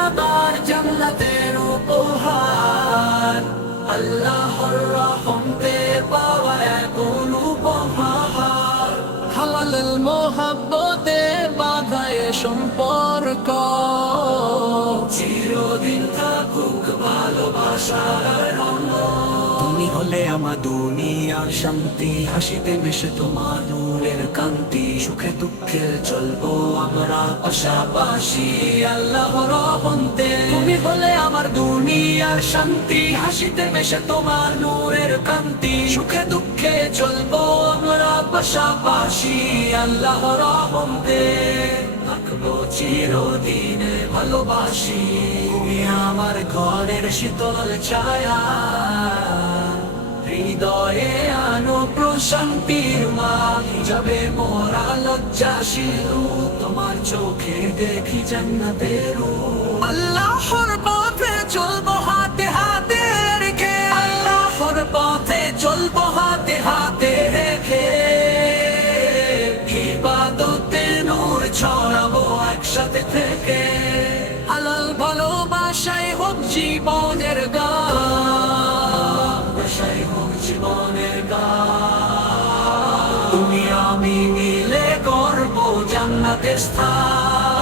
আবার জান্নাতের উপহার, আল্লাহর রহমতে পাওয়া এক উপহার। হালাল মোহাব্বতে বাঁধায় সম্পর্ক, চিরদিন থাকুক ভালোবাসার রঙ। তুমি হলে আমার দুনিয়ার শান্তি, হাসিতে মেশে তোমার নূরের কান্তি। সুখে দুঃখে চলবো আমরা পাশাপাশি আল্লাহর রহমতে। তুমি হলে আমার দুনিয়ার শান্তি, হাসিতে মেশে তোমার নূরের কান্তি। সুখে দুঃখে চলবো আমরা পাশাপাশি আল্লাহর রহমতে। থাকবো চিরদিনে ভালোবাসি, তুমি আমার ঘরের শীতল ছায়া। হৃদয়ে আনো প্রশান্তির মাঝ, যাবে মোরা লজ্জাশীল রূপ। তোমার চোখে দেখি জান্নাতের রূপ। আল্লাহর পথে চলবো হাতে হাতে রেখে, আল্লাহর পথে চলবো হাতে হাতে রেখে। ইবাদতে নূর ছড়াবো একসাথে থেকে, হালাল ভালোবাসায় হোক জীবনের গান, ভালোবাসায় হোক জীবনের গান। তুমি আমি মিলে করবো জান্নাতের স্থান।